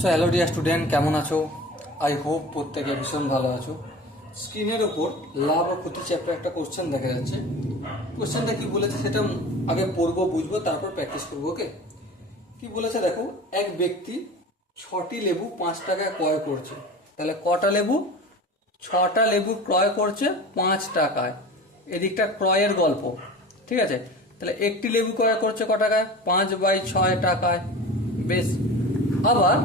So hello dear student, কেমন আছো? I hope প্রত্যেকে ভীষণ ভালো আছো। স্ক্রিনের ওপর লাভ ও ক্ষতি চ্যাপ্টার একটা কোশ্চেন দেখা যাচ্ছে। কোশ্চেনটা কি বলেছে সেটা আগে পড়বো, বুঝবো, তারপর প্র্যাকটিস করবো। ওকে, কি বলেছে দেখো। এক ব্যক্তি 6টি লেবু 5 টাকায় ক্রয় করছে। তাহলে কটা লেবু? 6টা লেবু ক্রয় করছে 5 টাকায়। এদিকটা ক্রয়ের গল্প, ঠিক আছে। তাহলে একটি লেবু ক্রয় করছে ক টাকায়? 5/6 টাকায়। বেশ। আবার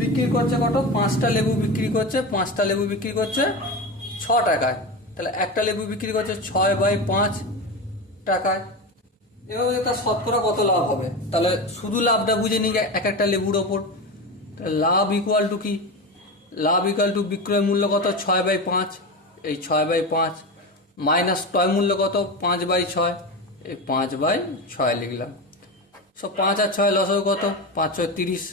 বিক্রি করছে কত? 5টা লেবু বিক্রি করছে, 5টা লেবু বিক্রি করছে 6 টাকায়। তাহলে একটা লেবু বিক্রি করছে 6/5 টাকায়। এভাবে তার শতকরা কত লাভ হবে? তাহলে শুধু লাভটা বুঝে নিই এক একটা লেবুর ওপর। লাভ ইকুয়াল টু কি? লাভ ইকুয়াল টু বিক্রয় মূল্য কত? 6/5। এই 6/5 মাইনাস ক্রয় মূল্য কত? 5/6। এই 5/6 লিখলাম। সব 5 আর 6 লসাগু কত? 5 6 30।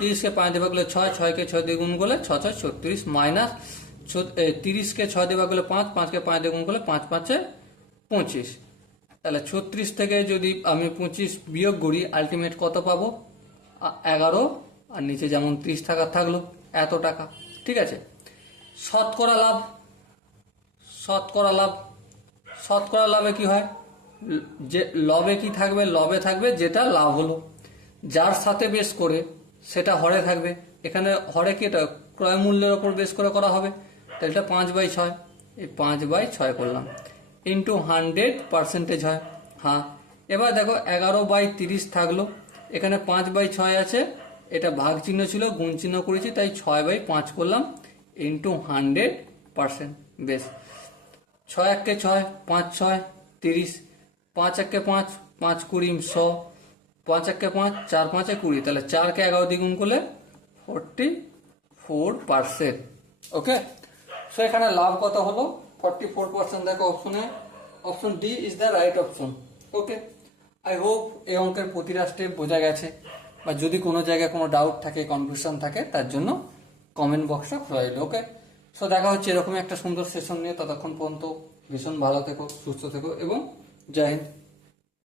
30কে 5 দিয়ে ভাগ করলে 6, 6কে 6 দিয়ে গুণ করলে 6 6 36 মাইনাস 30কে 6 দিয়ে ভাগ করলে 5, 5কে 5 দিয়ে গুণ করলে 5 5 25। তাহলে 36 থেকে যদি আমি 25 বিয়োগ করি আলটিমেট কত পাবো? 11। আর নিচে যেমন 30 টাকা থাকলো, এত টাকা। ঠিক আছে। শতকরা লাভ, শতকরা লাভ, শতকরা লাভে কি হয়? যে লবে কি থাকবে? লবে থাকবে যেটা লাভ হলো, যার সাথে বেশ করে সেটা হরে থাকবে। এখানে হরে কি? এটা ক্রয় মূল্যের ওপর বেশ করে করা হবে। তাহলে এটা 5/6। এই 5/6 করলাম, ইন্টু 100% হয়। হ্যাঁ, এবার দেখো 11/30 থাকলো। এখানে 5/6 আছে, এটা ভাগ চিহ্ন ছিল, গুণ চিহ্ন করেছি, তাই 6/5 করলাম, ইন্টু 100%। বেশ। 6 1 6, 5 6 30, 5 1 5, 5 20 100, 5 1 5, 4 5 20। তাহলে 4কে 11 দিয়ে গুণ করলে 44%। ওকে, সো এখানে লাভ কত হলো? 44%। দেখো অপশনে, option D is the right option. Okay, I hope এই অঙ্কের প্রতিটা স্টেপ বোঝা গেছে, বা যদি কোনো জায়গায় কোনো ডাউট থাকে, কনফিউশন থাকে, তার জন্য কমেন্ট বক্সটা খোলা রইল। ওকে, সো দেখা হচ্ছে এরকম একটা সুন্দর সেশন নিয়ে। ততক্ষণ পর্যন্ত ভীষণ ভালো থেকো, সুস্থ থেকো এবং জয় হিন্দ।